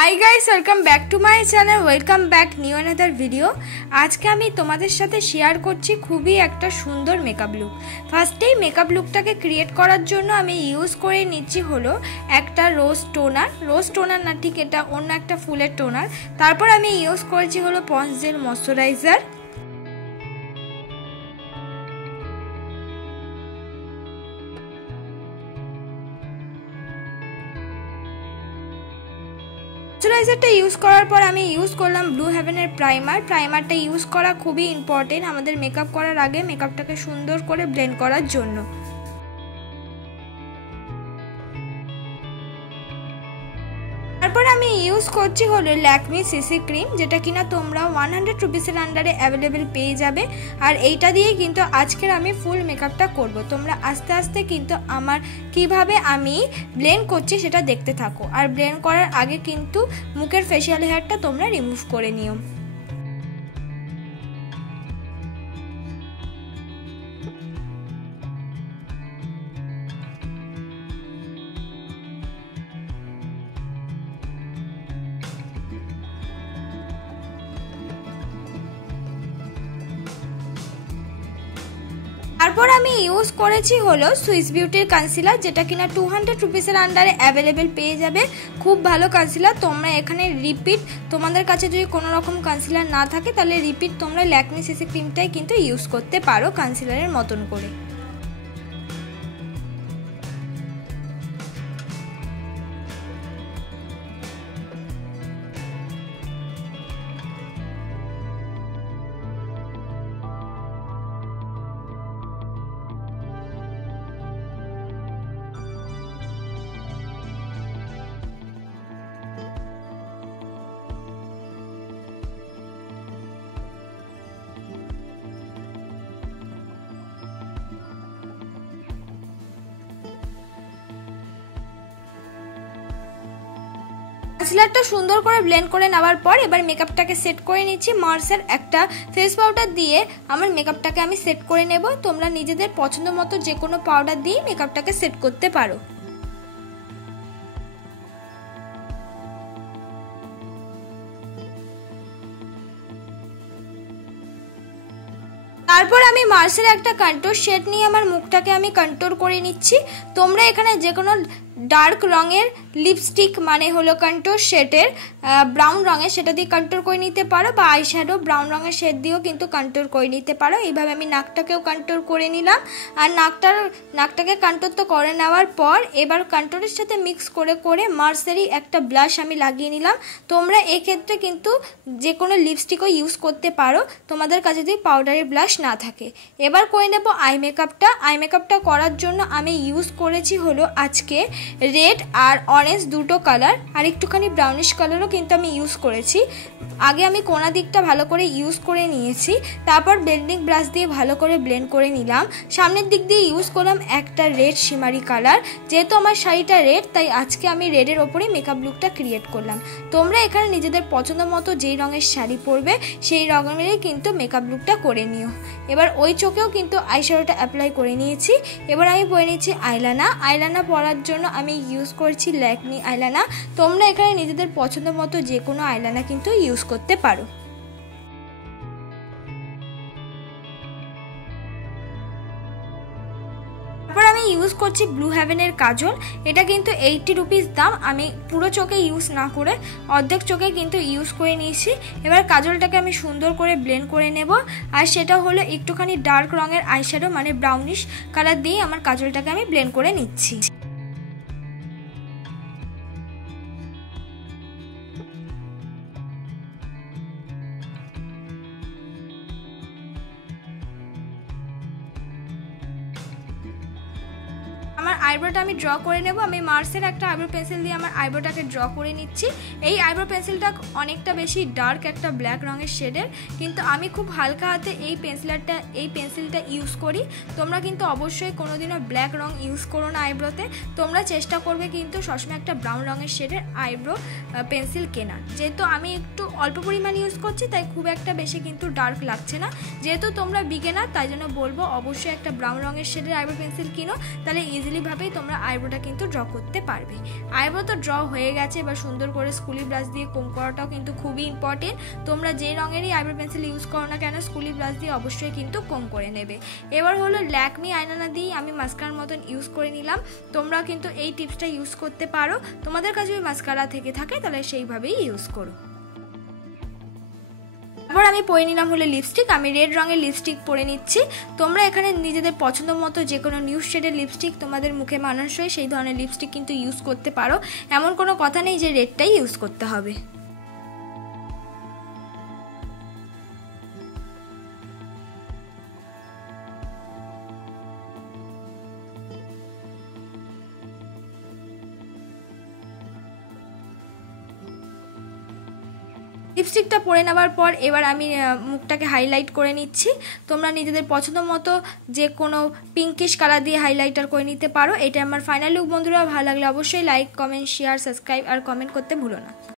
Hi guys, welcome back to my channel. Welcome back new another video. আজকে আমি তোমাদের সাথে শেয়ার করছি খুবই একটা সুন্দর মেকআপ লুক। ফার্স্টেই মেকআপ লুকটাকে ক্রিয়েট করার জন্য আমি ইউজ করে নিচ্ছি হলো একটা রোজ টোনার না, ঠিক এটা অন্য একটা ফুলের টোনার। তারপর আমি ইউজ করেছি হলো পন্ডস জেল ময়শ্চারাইজার। ময়শ্চারাইজারটা ইউজ করার পর আমি ইউজ করলাম ব্লু হেভেনের প্রাইমারটা ইউজ করা খুবই ইম্পর্টেন্ট আমাদের মেকআপ করার আগে মেকআপটাকে সুন্দর করে ব্লেন্ড করার জন্য। তারপর আমি ইউজ করছি হলো ল্যাকমি সিসি ক্রিম, যেটা কিনা তোমরা 100 রুপিসের আন্ডারে অ্যাভেলেবেল পেয়ে যাবে। আর এইটা দিয়ে কিন্তু আজকের আমি ফুল মেকআপটা করব। তোমরা আস্তে আস্তে কিন্তু আমার কিভাবে আমি ব্লেন্ড করছি সেটা দেখতে থাকো। আর ব্লেন্ড করার আগে কিন্তু মুখের ফেশিয়াল হেয়ারটা তোমরা রিমুভ করে নিও। তারপর আমি ইউজ করেছি হলো সুইস বিউটির কনসিলার, যেটা কিনা 200 রুপিসের আন্ডারে অ্যাভেলেবেল পেয়ে যাবে। খুব ভালো কনসিলার। তোমরা এখানে রিপিট, তোমাদের কাছে যদি কোনো রকম কনসিলার না থাকে তাহলে রিপিট তোমরা ল্যাকমি সিসি ক্রিমটাই কিন্তু ইউজ করতে পারো কনসিলারের মতন করে। কনসিলারটা সুন্দর করে ব্লেন্ড করে নেওয়ার পর এবার মেকআপটাকে সেট করে নিচ্ছি। মার্সের একটা ফেস পাউডার দিয়ে আমার মেকআপটাকে আমি সেট করে নেব। তোমরা নিজেদের পছন্দ মতো যে কোনো পাউডার দিয়ে মেকআপটাকে সেট করতে পারো। তারপর আমি মার্সের একটা কন্ট্যুর শেড নিয়ে আমার মুখটাকে আমি কন্ট্যুর করে নিচ্ছি। তোমরা এখানে যে কোনো ডার্ক রঙের লিপস্টিক মানে হলো কন্ট্যুর শেডের ব্রাউন রঙের, সেটা দিয়ে কন্ট্যুর করে নিতে পারো, বা আইশ্যাডো ব্রাউন রঙের শেড দিয়েও কিন্তু কন্ট্যুর করে নিতে পারো। এইভাবে আমি নাকটাকেও কন্ট্যুর করে নিলাম। আর নাকটাকে কন্ট্যুর তো করে নেওয়ার পর এবার কন্ট্যুরের সাথে মিক্স করে করে মার্সেরই একটা ব্লাশ আমি লাগিয়ে নিলাম। তোমরা এক্ষেত্রে কিন্তু যে কোনো লিপস্টিকও ইউজ করতে পারো তোমাদের কাছে যদি পাউডারের ব্লাশ না থাকে। এবার করে নেব আই মেকআপটা করার জন্য আমি ইউজ করেছি হলো আজকে রেড আর অরেঞ্জ দুটো কালার, আর একটুখানি ব্রাউনিশ কালারও কিন্তু আমি ইউজ করেছি। আগে আমি কোনা দিকটা ভালো করে ইউজ করে নিয়েছি, তারপর ব্লেন্ডিং ব্রাশ দিয়ে ভালো করে ব্লেন্ড করে নিলাম। সামনের দিক দিয়ে ইউজ করলাম একটা রেড শিমারি কালার। যেহেতু আমার শাড়িটা রেড, তাই আজকে আমি রেডের ওপরে মেকআপ লুকটা ক্রিয়েট করলাম। তোমরা এখানে নিজেদের পছন্দ মতো যেই রঙের শাড়ি পরবে সেই রঙেরই কিন্তু মেকআপ লুকটা করে নিও। এবার ওই চোখেও কিন্তু আইশ্যাডোটা অ্যাপ্লাই করে নিয়েছি। এবার আমি পরে নিচ্ছি আইলানা পরার জন্য আমি ইউজ করছি ল্যাকমি আইলানা। তোমরা এখানে নিজেদের পছন্দ মতো যে কোনো আইলানা কিন্তু ইউজ করতে পারো। তারপর আমি ইউজ করছি ব্লু হেভেনের কাজল। এটা কিন্তু 80 রুপিস দাম। আমি পুরো চোখে ইউজ না করে অর্ধেক চোখে কিন্তু ইউজ করে নিয়েছি। এবার কাজলটাকে আমি সুন্দর করে ব্লেন্ড করে নেব। আর সেটা হলো একটুখানি ডার্ক রঙের আইশ্যাডো মানে ব্রাউনিশ কালার দিয়ে আমার কাজলটাকে আমি ব্লেন্ড করে নিচ্ছি। আমার আইব্রোটা আমি ড্র করে নেব। আমি মার্সের একটা আইব্রো পেন্সিল দিয়ে আমার আইব্রোটাকে ড্র করে নিচ্ছি। এই আইব্রো পেন্সিলটা অনেকটা বেশি ডার্ক একটা ব্ল্যাক রঙের শেডের, কিন্তু আমি খুব হালকা হাতে এই পেন্সিলটা ইউজ করি। তোমরা কিন্তু অবশ্যই কোনোদিনও ব্ল্যাক রং ইউজ করো না আইব্রোতে। তোমরা চেষ্টা করবে কিন্তু সবসময় একটা ব্রাউন রঙের শেডের আইব্রো পেন্সিল কেনার। যেহেতু আমি একটু অল্প পরিমাণ ইউজ করছি তাই খুব একটা বেশি কিন্তু ডার্ক লাগছে না। যেহেতু তোমরা বিগিনার তাই জন্য বলবো অবশ্যই একটা ব্রাউন রঙের শেডের আইব্রো পেন্সিল কিনো, তাহলে ইজিলি এইভাবেই তোমরা আইব্রোটা কিন্তু ড্র করতে পারবে। আইব্রো তো ড্র হয়ে গেছে, এবার সুন্দর করে স্কুলি ব্রাশ দিয়ে কোম করাটাও কিন্তু খুবই ইম্পর্টেন্ট। তোমরা যে রঙেরই আইব্রো পেন্সিল ইউজ করো না কেন স্কুলি ব্রাশ দিয়ে অবশ্যই কিন্তু কোম করে নেবে। এবার হলো ল্যাকমি আইলাইনার দিয়ে আমি মাস্কারার মতন ইউজ করে নিলাম। তোমরা কিন্তু এই টিপসটা ইউজ করতে পারো, তোমাদের কাছে যদি মাস্কারা থেকে থাকে তাহলে সেইভাবেই ইউজ করো। তারপর আমি পরে নিলাম হলো লিপস্টিক। আমি রেড রঙের লিপস্টিক পরে নিচ্ছি। তোমরা এখানে নিজেদের পছন্দ মতো যে কোনো নিউড শেডের লিপস্টিক তোমাদের মুখে মানানসই সেই ধরনের লিপস্টিক কিন্তু ইউজ করতে পারো, এমন কোনো কথা নেই যে রেডটাই ইউজ করতে হবে। লিপস্টিকটা পরে নেওয়ার পর এবার আমি মুখটাকে হাইলাইট করে নিচ্ছি। তোমরা নিজেদের পছন্দ মতো যে কোনো পিঙ্কিশ কালার দিয়ে হাইলাইটার করে নিতে পারো। এটা আমার ফাইনাল লুক বন্ধুরা। ভালো লাগলে অবশ্যই লাইক, কমেন্ট, শেয়ার, সাবস্ক্রাইব আর কমেন্ট করতে ভুলো না।